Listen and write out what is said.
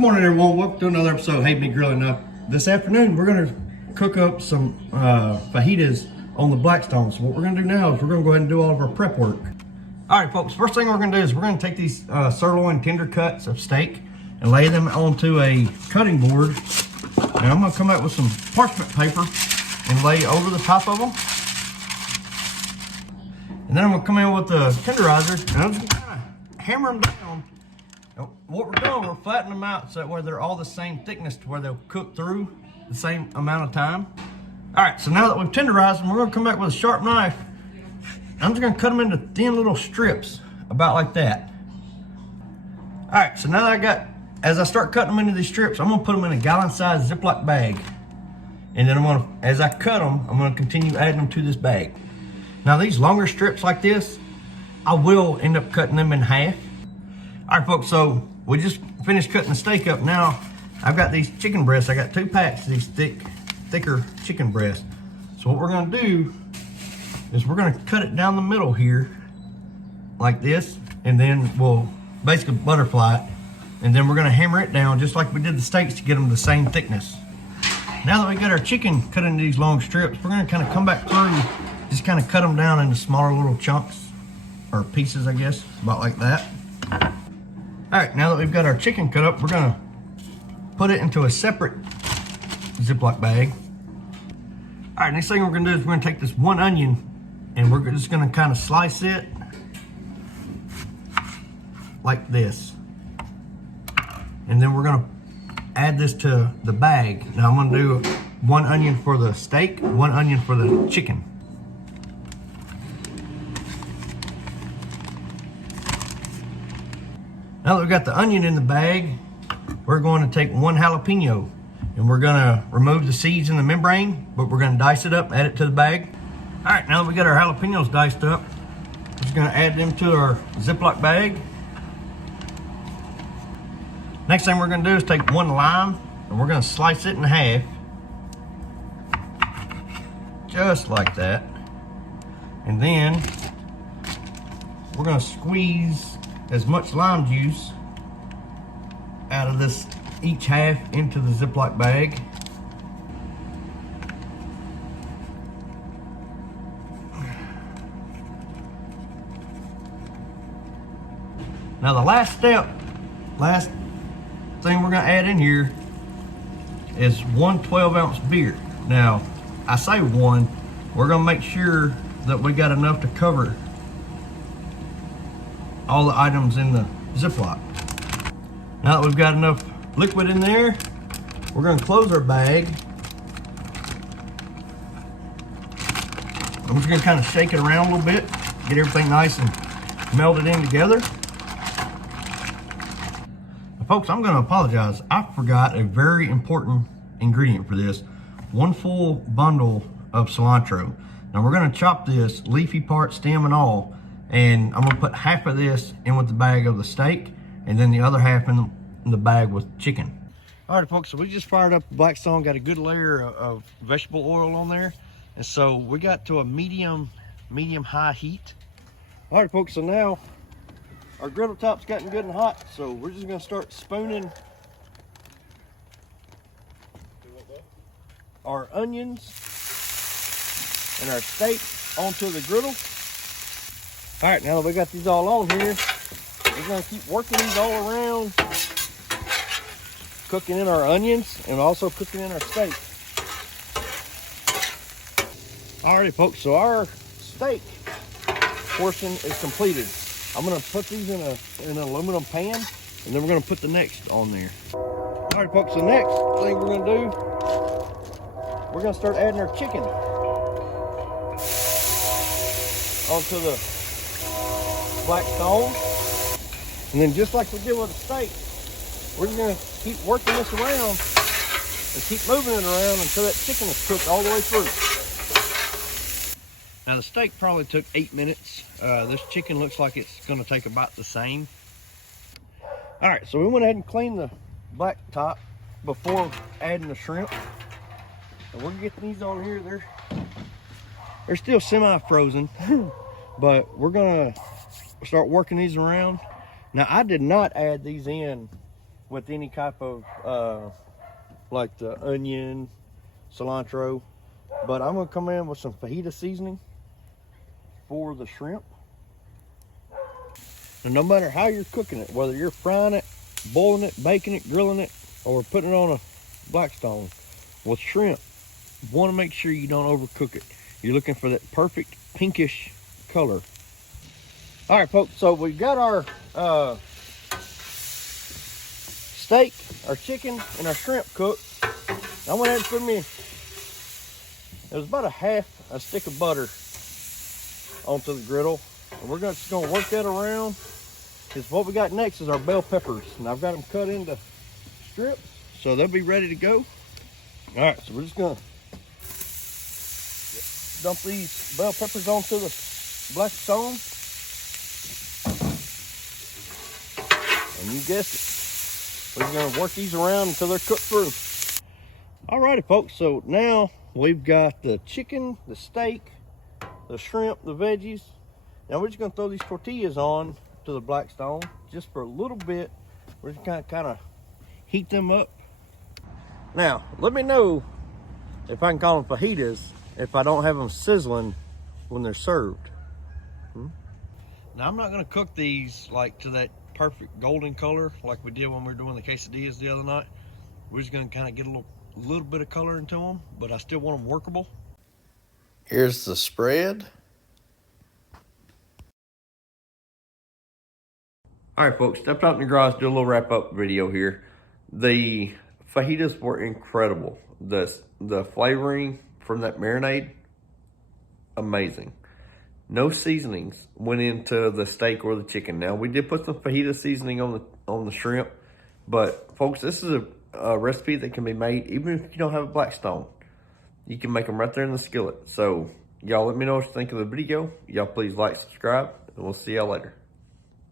Good morning, everyone. Welcome to another episode of Hey Big Grilling Up. This afternoon, we're going to cook up some fajitas on the Blackstone. So what we're going to do now is we're going to go ahead and do all of our prep work. All right, folks. First thing we're going to do is we're going to take these sirloin tender cuts of steak and lay them onto a cutting board. And I'm going to come out with some parchment paper and lay over the top of them. And then I'm going to come in with the tenderizer and I'm just going to kind of hammer them down. What we're doing, we're flattening them out so that way they're all the same thickness to where they'll cook through the same amount of time. All right, so now that we've tenderized them, we're gonna come back with a sharp knife. I'm just gonna cut them into thin little strips, about like that. All right, so now that as I start cutting them into these strips, I'm gonna put them in a gallon-sized Ziploc bag. And then as I cut them, I'm gonna continue adding them to this bag. Now these longer strips like this, I will end up cutting them in half. All right, folks, so we just finished cutting the steak up. Now, I've got these chicken breasts. I got 2 packs of these thicker chicken breasts. So what we're gonna do is we're gonna cut it down the middle here, like this, and then we'll basically butterfly it, and then we're gonna hammer it down just like we did the steaks to get them the same thickness. Now that we got our chicken cut into these long strips, we're gonna kind of come back through, just kind of cut them down into smaller little chunks, or pieces, I guess, about like that. All right, now that we've got our chicken cut up, we're gonna put it into a separate Ziploc bag. All right, next thing we're gonna do is we're gonna take this 1 onion and we're just gonna kind of slice it like this. And then we're gonna add this to the bag. Now I'm gonna do 1 onion for the steak, 1 onion for the chicken. Now that we've got the onion in the bag, we're going to take 1 jalapeno and we're going to remove the seeds and the membrane, but we're going to dice it up, add it to the bag. All right, now that we got our jalapenos diced up, we're just going to add them to our Ziploc bag. Next thing we're going to do is take 1 lime and we're going to slice it in half, just like that. And then we're going to squeeze as much lime juice out of this each half into the Ziploc bag. Now the last thing we're gonna add in here is 1 12-ounce beer. Now, I say 1, we're gonna make sure that we got enough to cover all the items in the Ziploc. Now that we've got enough liquid in there, we're gonna close our bag. I'm just gonna kind of shake it around a little bit, get everything nice and melted in together. Now, folks, I'm gonna apologize. I forgot a very important ingredient for this. 1 full bundle of cilantro. Now we're gonna chop this, leafy part, stem and all, and I'm gonna put half of this in with the bag of the steak and then the other half in the bag with chicken. All right, folks, so we just fired up the Blackstone, got a good layer of vegetable oil on there. And so we got to a medium high heat. All right, folks, so now our griddle top's gotten good and hot. So we're just gonna start spooning our onions and our steak onto the griddle. All right, now that we got these all on here, we're gonna keep working these all around, cooking in our onions and also cooking in our steak. Alrighty, folks, so our steak portion is completed. I'm gonna put these in an aluminum pan and then we're gonna put the next on there. Alright, folks, the next thing we're gonna do, we're gonna start adding our chicken onto the Blackstone. And then just like we did with the steak, we're just gonna keep working this around and keep moving it around until that chicken is cooked all the way through. Now the steak probably took 8 minutes. This chicken looks like it's gonna take about the same. All right, so we went ahead and cleaned the black top before adding the shrimp. And we're getting these on here. They're still semi-frozen, but we're gonna start working these around. Now I did not add these in with any type of like the onion, cilantro, but I'm gonna come in with some fajita seasoning for the shrimp. And no matter how you're cooking it, whether you're frying it, boiling it, baking it, grilling it, or putting it on a Blackstone, with shrimp, you want to make sure you don't overcook it. You're looking for that perfect pinkish color. All right, folks, so we've got our steak, our chicken, and our shrimp cooked. I went ahead and put me, it was about a stick of butter onto the griddle. And we're just gonna work that around. Because what we got next is our bell peppers. And I've got them cut into strips, so they'll be ready to go. All right, so we're just gonna dump these bell peppers onto the Blackstone. And you guessed it, we're gonna work these around until they're cooked through. Alrighty, folks, so now we've got the chicken, the steak, the shrimp, the veggies. Now we're just gonna throw these tortillas on to the Blackstone just for a little bit. We're just gonna kind of heat them up. Now, let me know if I can call them fajitas if I don't have them sizzling when they're served. Now, I'm not gonna cook these like to that perfect golden color like we did when we were doing the quesadillas the other night. We're just gonna kind of get a little bit of color into them, but I still want them workable. Here's the spread. All right, folks, stepped out in the garage, do a little wrap up video here. The fajitas were incredible. The flavoring from that marinade, amazing. No seasonings went into the steak or the chicken. Now, we did put some fajita seasoning on the shrimp, but folks, this is a recipe that can be made even if you don't have a Blackstone. You can make them right there in the skillet. So, y'all let me know what you think of the video. Y'all please like, subscribe, and we'll see y'all later.